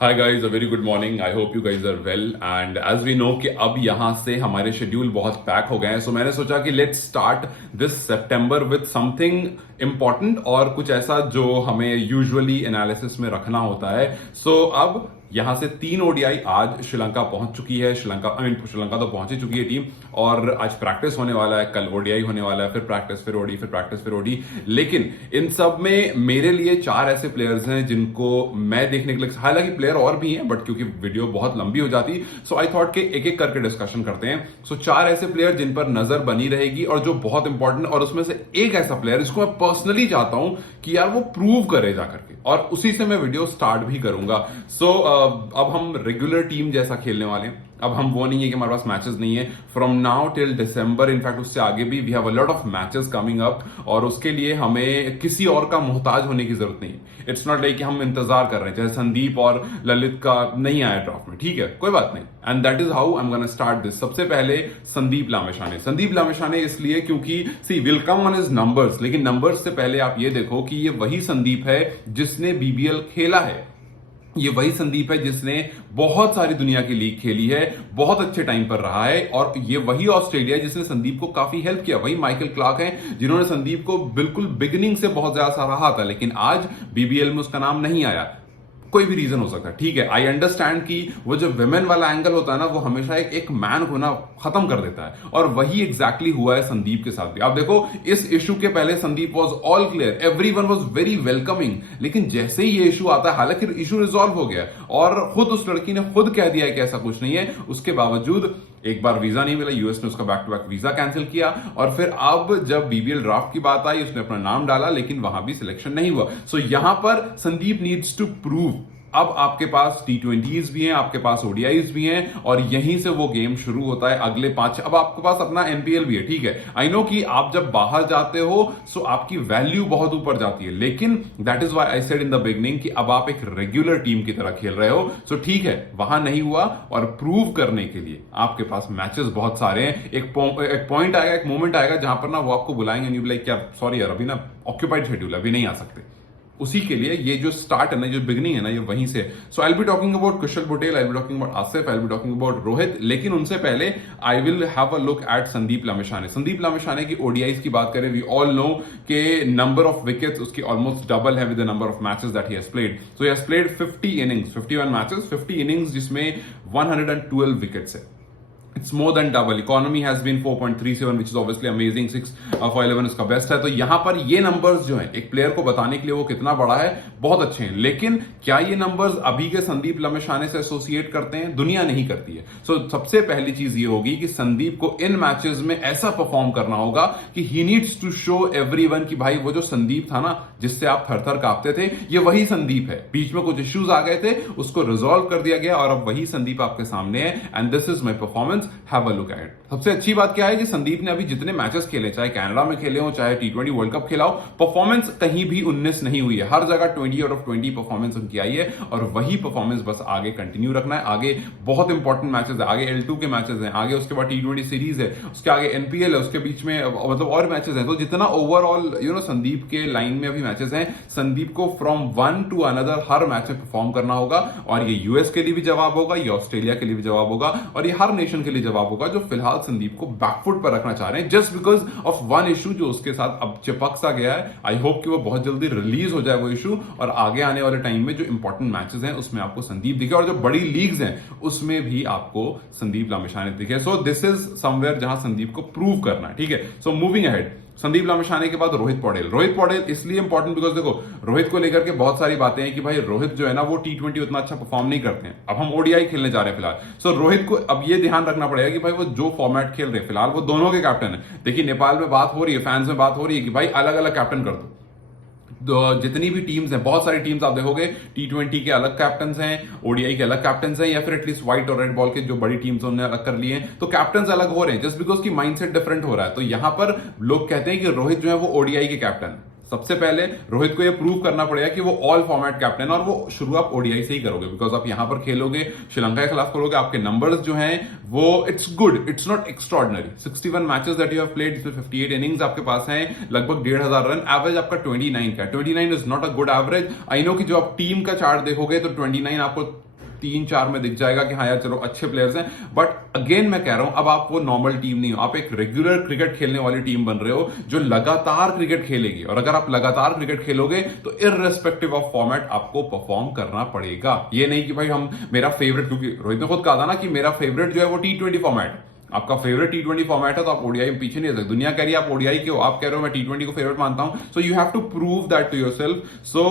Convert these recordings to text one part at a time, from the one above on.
Hi guys, a very good morning. I hope you guys are well and as we know कि अब यहां से हमारे schedule बहुत पैक हो गए हैं, सो मैंने सोचा कि let's start this September with something important और कुछ ऐसा जो हमें यूजुअली एनालिसिस में रखना होता है। अब यहां से 3 ODI आज श्रीलंका पहुंच चुकी है। श्रीलंका तो पहुंच ही चुकी है टीम, और आज प्रैक्टिस होने वाला है, कल ODI होने वाला है, फिर प्रैक्टिस, फिर ओडी, फिर प्रैक्टिस, फिर ओडी। लेकिन इन सब में मेरे लिए 4 ऐसे प्लेयर्स हैं जिनको मैं देखने के लिए, हालांकि प्लेयर और भी हैं बट क्योंकि वीडियो बहुत लंबी हो जाती, सो आई थॉट कि एक एक करके डिस्कशन करते हैं। 4 ऐसे प्लेयर जिन पर नजर बनी रहेगी और जो बहुत इंपॉर्टेंट, और उसमें से एक ऐसा प्लेयर जिसको मैं पर्सनली चाहता हूं कि यार वो प्रूव करे जा करके, और उसी से मैं वीडियो स्टार्ट भी करूंगा। अब हम रेगुलर टीम जैसा खेलने वाले हैं। अब हम वो नहीं है कि हमारे पास मैचेस नहीं है। From now till December, in fact उससे आगे भी we have a lot of matches coming up, और उसके लिए हमें किसी और का मोहताज होने की जरूरत नहीं है। इट्स नॉट लाइक कि हम इंतजार कर रहे हैं, जैसे संदीप और ललित का नहीं आया ड्राफ्ट में, ठीक है, कोई बात नहीं। And that is how I am gonna start this. सबसे पहले संदीप लामिछाने इसलिए क्योंकि see will come on his numbers, लेकिन नंबर्स से पहले आप ये देखो कि ये वही संदीप है जिसने BBL खेला है। ये वही संदीप है जिसने बहुत सारी दुनिया की लीग खेली है, बहुत अच्छे टाइम पर रहा है, और ये वही ऑस्ट्रेलिया जिसने संदीप को काफी हेल्प किया। वही माइकल क्लार्क हैं जिन्होंने संदीप को बिल्कुल बिगिनिंग से बहुत ज्यादा सराहा था, लेकिन आज BBL में उसका नाम नहीं आया। कोई भी रीजन हो सकता है, ठीक है, आई अंडरस्टैंड कि वो जो विमेन वाला एंगल होता है ना, वो हमेशा एक मैन को ना खत्म कर देता है, और वही एग्जैक्टली हुआ है संदीप के साथ भी। आप देखो, इस इशू के पहले Sandeep was all clear, everyone was very welcoming, लेकिन जैसे ही ये इशू आता है, हालांकि इशू रिजॉल्व हो गया और खुद उस लड़की ने खुद कह दिया है कि ऐसा कुछ नहीं है, उसके बावजूद एक बार वीजा नहीं मिला, यूएस ने उसका back to back visa cancel किया, और फिर अब जब BBL ड्राफ्ट की बात आई, उसने अपना नाम डाला, लेकिन वहां भी सिलेक्शन नहीं हुआ। यहां पर संदीप नीड्स टू प्रूव। अब आपके पास T20s भी हैं, आपके पास ODIs भी हैं, और यहीं से वो गेम शुरू होता है अगले 5। अब आपके पास अपना MPL भी है, ठीक है, आई नो कि आप जब बाहर जाते हो आपकी वैल्यू बहुत ऊपर जाती है, लेकिन that is why I said in the beginning कि अब आप एक रेगुलर टीम की तरह खेल रहे हो। ठीक है, वहां नहीं हुआ, और प्रूव करने के लिए आपके पास मैचेस बहुत सारे हैं। एक पॉइंट आएगा, एक मोमेंट आएगा जहां पर ना वो आपको बुलाएंगे, न्यू लाइक क्या, सॉरी यार अभी ना ऑक्यूपाइड शेड्यूल है, अभी नहीं आ सकते। उसी के लिए ये जो स्टार्ट है ना, जो बिगनिंग है ना, ये वहीं से। आई will be talking about Kusal Patel, I will talking about Asif, I will be talking about Rohit, लेकिन उनसे पहले I will have a look at Sandeep Lamichhane. Sandeep Lamichhane की ODIs की बात करें, वी ऑल नो के नंबर ऑफ विकेट्स उसकी ऑलमोस्ट डबल है with the number of matches that he has played. So he has played 50 innings, 51 matches, 50 innings, जिसमें 112 wickets है। It's more than double. Economy has been 4.37, which is obviously amazing. 6 for 11 इसका best है। तो यहां पर ये numbers जो हैं, एक प्लेयर को बताने के लिए वो कितना बड़ा है, बहुत अच्छे हैं, लेकिन क्या ये नंबर्स अभी के संदीप लामिछाने से एसोसिएट करते हैं? दुनिया नहीं करती है। सबसे पहली चीज ये होगी कि संदीप को इन मैचेस में ऐसा परफॉर्म करना होगा कि he needs to show everyone कि भाई वो जो संदीप था ना, जिससे आप थर थर कांपते थे, ये वही संदीप है। बीच में कुछ इश्यूज आ गए थे, उसको रिजॉल्व कर दिया गया, और अब वही संदीप आपके सामने है, and this is my performance, have a look at. सबसे अच्छी बात क्या है कि संदीप ने अभी जितने मैचेस खेले, चाहे कनाडा में खेले हो, चाहे T20 वर्ल्ड कप खेला हो, परफॉर्मेंस कहीं भी 19 नहीं हुई है। हर जगह 20 आउट ऑफ 20 परफॉर्मेंस उनकी आई है, और वही परफॉर्मेंस बस आगे कंटिन्यू रखना है। आगे बहुत इंपॉर्टेंट मैचेस है, आगे L2 के मैचेस हैं, आगे उसके बाद T20 सीरीज है, उसके आगे NPL है, उसके बीच में मतलब और मैचेस हैं। तो जितना ओवरऑल संदीप के लाइन में अभी मैचेस हैं, संदीप को from one two another her match में परफॉर्म करना होगा, और ये यूएस के लिए भी जवाब होगा, ये ऑस्ट्रेलिया के लिए भी जवाब होगा, और ये हर नेशन के लिए जवाब होगा जो फिलहाल संदीप को बैकफुट पर रखना चाह रहे हैं, just because of one issue जो उसके साथ अब चिपक सा गया है। आई होप कि वो बहुत जल्दी रिलीज हो जाए वो इशू, और आगे आने वाले टाइम में जो इंपॉर्टेंट मैचेस हैं उसमें आपको संदीप दिखे, और जो बड़ी लीग्स हैं उसमें भी आपको संदीप लामिछाने दिखे। दिस इज समवेयर जहां संदीप को प्रूव करना है, ठीक है। मूविंग अहेड, संदीप लामिछाने के बाद रोहित पौडेल इसलिए इंपॉर्टेंट बिकॉज देखो, रोहित को लेकर के बहुत सारी बातें हैं कि भाई रोहित जो है ना, वो T20 उतना अच्छा परफॉर्म नहीं करते हैं। अब हम ODI खेलने जा रहे हैं फिलहाल, रोहित को अब ये ध्यान रखना पड़ेगा कि भाई वो जो फॉर्मेट खेल रहे हैं फिलहाल, वो दोनों के कैप्टन है। देखिए, नेपाल में बात हो रही है, फैंस में बात हो रही है कि भाई अलग अलग कैप्टन कर दो। जितनी भी टीम्स हैं, बहुत सारी टीम्स आप देखोगे, T20 के अलग कैप्टन हैं, ODI के अलग कैप्टन हैं, या फिर एटलीस्ट व्हाइट और रेड बॉल के जो बड़ी टीम्स उन्होंने अलग कर लिए हैं, तो कैप्टन अलग हो रहे हैं जस्ट बिकॉज की माइंडसेट डिफरेंट हो रहा है। तो यहां पर लोग कहते हैं कि रोहित जो है वो ODI के कैप्टन, सबसे पहले रोहित को ये प्रूव करना पड़ेगा कि वो ऑल फॉर्मेट कैप्टन, और वो शुरुआत ओडीआई से ही करोगे, बिकॉज आप यहां पर खेलोगे, श्रीलंका के खिलाफ खेलोगे, आपके नंबर्स जो हैं वो it's good, it's not extraordinary. 61 matches that you have played, 58 innings आपके पास हैं, लगभग 1,500 रन, एवरेज आपका 29 का। 29 is not a good average. I know कि जो आप टीम का चार्ट देखोगे तो 29 आपको 3-4 में दिख जाएगा कि हाँ यार चलो अच्छे प्लेयर्स हैं, बट अगेन मैं कह रहा हूं अब आप वो नॉर्मल टीम नहीं हो, आप एक रेगुलर क्रिकेट खेलने वाली टीम बन रहे हो जो लगातार क्रिकेट खेलेगी, और अगर आप लगातार क्रिकेट खेलोगे तो इररेस्पेक्टिव ऑफ फॉर्मेट आपको परफॉर्म करना पड़ेगा। ये नहीं कि भाई हम मेरा फेवरेट, क्योंकि रोहित ने खुद कहा था ना कि मेरा फेवरेट जो है वो T20 फॉर्मेट, आपका फेवरेट T20 फॉर्मेट है तो आप ओडीआई में पीछे नहीं रह सकते। दुनिया कह रही है आप ओडीआई के हो, आप कह रहे हो मैं T20 को फेवरेट मानता हूं, so you have to prove that to yourself. So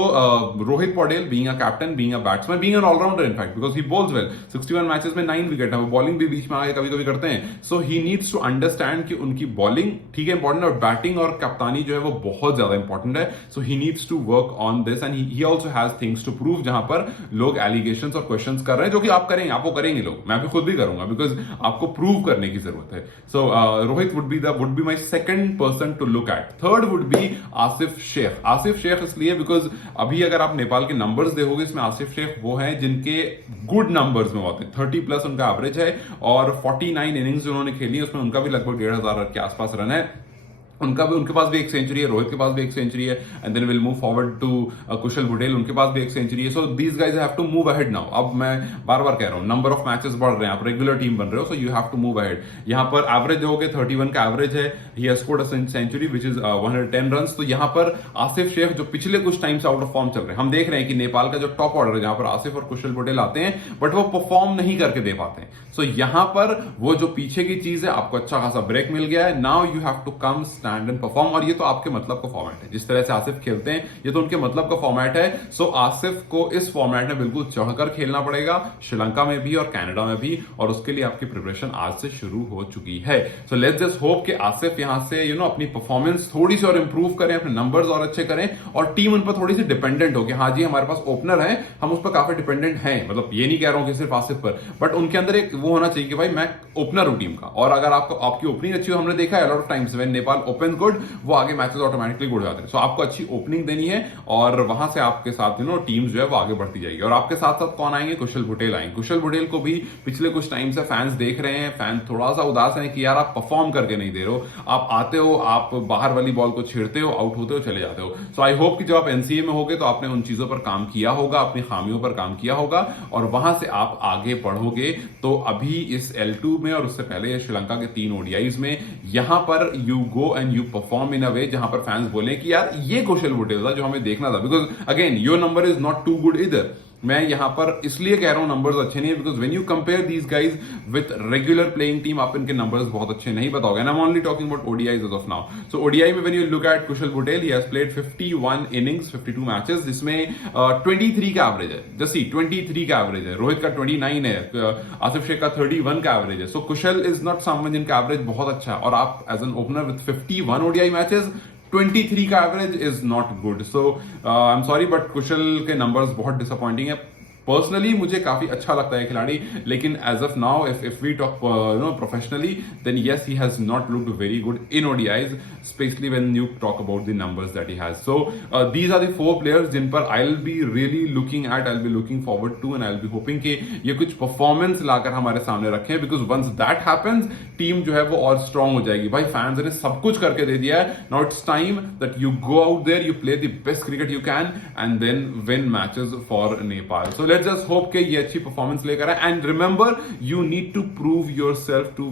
Rohit Patel being a captain, being a batsman, being an allrounder in fact, because he bowls well, 61 matches में 9 विकेट है, वो बॉलिंग भी बीच में आगे कभी कभी करते हैं, सो ही नीड्स टू अंडरस्टैंड कि उनकी बॉलिंग ठीक है इंपॉर्टेंट, और बैटिंग और कप्तानी जो है वो बहुत ज्यादा इंपॉर्टेंट है। So he needs to work on this, and he also has things to prove, जहां पर लोग एलिगेशंस और क्वेश्चंस कर रहे हैं, जो कि आप करेंगे, आपको करेंगे लोग, मैं भी खुद भी करूंगा, बिकॉज आपको प्रूव करने की जरूरत है। So Rohit would be my second person to look at. Third would be Asif Sheikh. Asif Sheikh इसलिए बिकॉज अभी अगर आप नेपाल के नंबर्स देखोगे, इसमें आसिफ शेख वो हैं जिनके गुड नंबर्स में होते हैं, 30+ उनका एवरेज है, और 49 इनिंग्स उन्होंने खेली, उसमें उनका भी लगभग 1,500 के आसपास रन है, उनके पास भी एक सेंचुरी है, रोहित के पास भी एक सेंचुरी है, and then will move forward to Kushal Bhurtel, उनके पास भी एक सेंचुरी है। So these guys have to move ahead now. अब मैं बार बार कह रहा हूं, नंबर ऑफ मैचेस बढ़ रहे हैं, आप रेगुलर टीम बन रहे हो, so you have to move ahead. यहां पर एवरेज देखोगे 31 का एवरेज है, he has scored a century which is 110 run. तो यहां पर आसिफ शेख जो पिछले कुछ टाइम से आउट ऑफ फॉर्म चल रहे हैं, हम देख रहे हैं कि नेपाल का जो टॉप ऑर्डर है जहां पर आसिफ और कुशल बुटेल आते हैं, बट वो परफॉर्म नहीं करके दे पाते हैं। सो यहां पर वो जो पीछे की चीज है, आपको अच्छा खासा ब्रेक मिल गया है, now you have to come stand and perform, और ये तो आपके मतलब का फॉर्मेट है, जिस तरह से आसिफ खेलते हैं ये तो उनके मतलब का फॉर्मेट है। सो आसिफ को इस फॉर्मेट में बिल्कुल चढ़कर खेलना पड़ेगा, श्रीलंका में भी और कनाडा में भी, और उसके लिए आपकी प्रिपरेशन आज से शुरू हो चुकी है। सो लेट्स जस्ट होप कि आसिफ यहां से अपनी परफॉर्मेंस थोड़ी सी और इंप्रूव करें, अपने नंबर्स और अच्छे करें, और टीम उन पर थोड़ी सी डिपेंडेंट हो कि हाँ जी हमारे पास ओपनर है, हम उस पर काफी डिपेंडेंट हैं, मतलब ये नहीं कह रहा हूं कि सिर्फ आसिफ पर, बट उनके अंदर एक वो होना चाहिए कि भाई मैं ओपनर हूं टीम का, और अगर आपकी ओपनिंग अच्छी हो, हमने देखा है lot of times when Nepal open good, वो आगे मैचेस ऑटोमेटिकली गुड जाते हैं। सो आपको अच्छी ओपनिंग देनी है, और वहां से आपके साथ टीम जो है वो आगे बढ़ती जाएगी। और आपके साथ साथ कौन आएंगे? कुशल बुटेल आएंगे। कुशल बुटेल को भी पिछले कुछ टाइम से फैंस देख रहे हैं, फैन थोड़ा सा उदास है कि यार आप परफॉर्म करके नहीं दे रहे हो, आप आते हो, आप बाहर वाली बॉल को छेड़ते हो, आउट होते हो, चले जाते हो। सो आई होप कि जब आप एनसीए में होगे तो आपने उन चीजों पर काम किया होगा, अपनी खामियों पर काम किया होगा, और वहां से आप आगे बढ़ोगे। तो अभी इस L2 में और उससे पहले श्रीलंका के 3 ओडीआईज में, यहां पर you go and you perform in a way जहां पर फैंस बोले कि यार ये कुशल बुटेल था जो हमें देखना था, because again your number is not too good इधर। मैं यहां पर इसलिए कह रहा हूं नंबर्स अच्छे नहीं है, because when you compare these guys with regular playing team, आप इनके नंबर्स बहुत अच्छे नहीं बताओगे। And I am only talking about ODIs as of now. So ODI में when you look at Kushal Bhurtel, he has played 51 innings, 52 matches, जिसमें 23 का average है, जस्ट सी 23 का एवरेज है, रोहित का 29 है, आसिफ शेख का 31 का एवरेज है। So Kushal is not someone जिनका एवरेज बहुत अच्छा है, और आप as an opener with 51 ODI matches 23 का average is not good. So I am sorry, but Kushal के नंबर्स बहुत डिसअपॉइंटिंग है। पर्सनली मुझे काफी अच्छा लगता है खिलाड़ी, लेकिन as of now if we talk professionally, then yes he has not looked very good in ODIs, especially when you talk about the numbers that he has. So these are the 4 players जिन पर I will be really looking at, I will be looking forward to, and I will be hoping कि ये कुछ performance लाकर हमारे सामने रखें, because once that happens, team जो है वो और स्ट्रांग हो जाएगी। भाई फैंस ने सब कुछ करके दे दिया है, now it's time that you go out there, you play the best cricket you can, and then win matches for Nepal. So let's just hope कि ये अच्छी परफॉर्मेंस लेकर आए, and remember you need to prove yourself to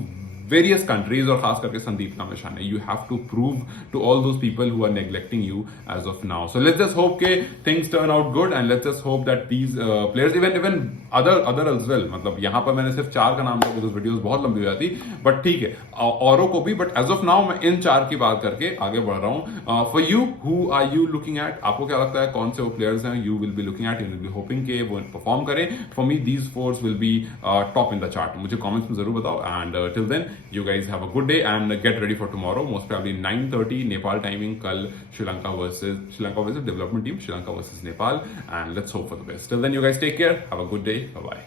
various countries, और खास करके संदीप कामेशान है, you have to prove to all those people who are neglecting you as of now. So let's just hope कि things turn out good, and let's just hope that these players, even other as well, मतलब यहाँ पर मैंने सिर्फ 4 का नाम लिया because videos बहुत लंबी हो जाती, बट ठीक है औरों को भी, बट एज ऑफ नाउ मैं इन 4 की बात करके आगे बढ़ रहा हूँ। For you, who are you looking at? आपको क्या लगता है कौन से वो प्लेयर्स हैं you will be looking at, you will be hoping कि वो परफॉर्म करें? For me these 4 will be top in the chart. मुझे कमेंट्स में जरूर बताओ, and till then you guys have a good day and get ready for tomorrow, most probably 9:30 Nepal timing. Kal Sri Lanka versus development team, Sri Lanka versus Nepal, and let's hope for the best. Till then you guys take care, have a good day, bye bye.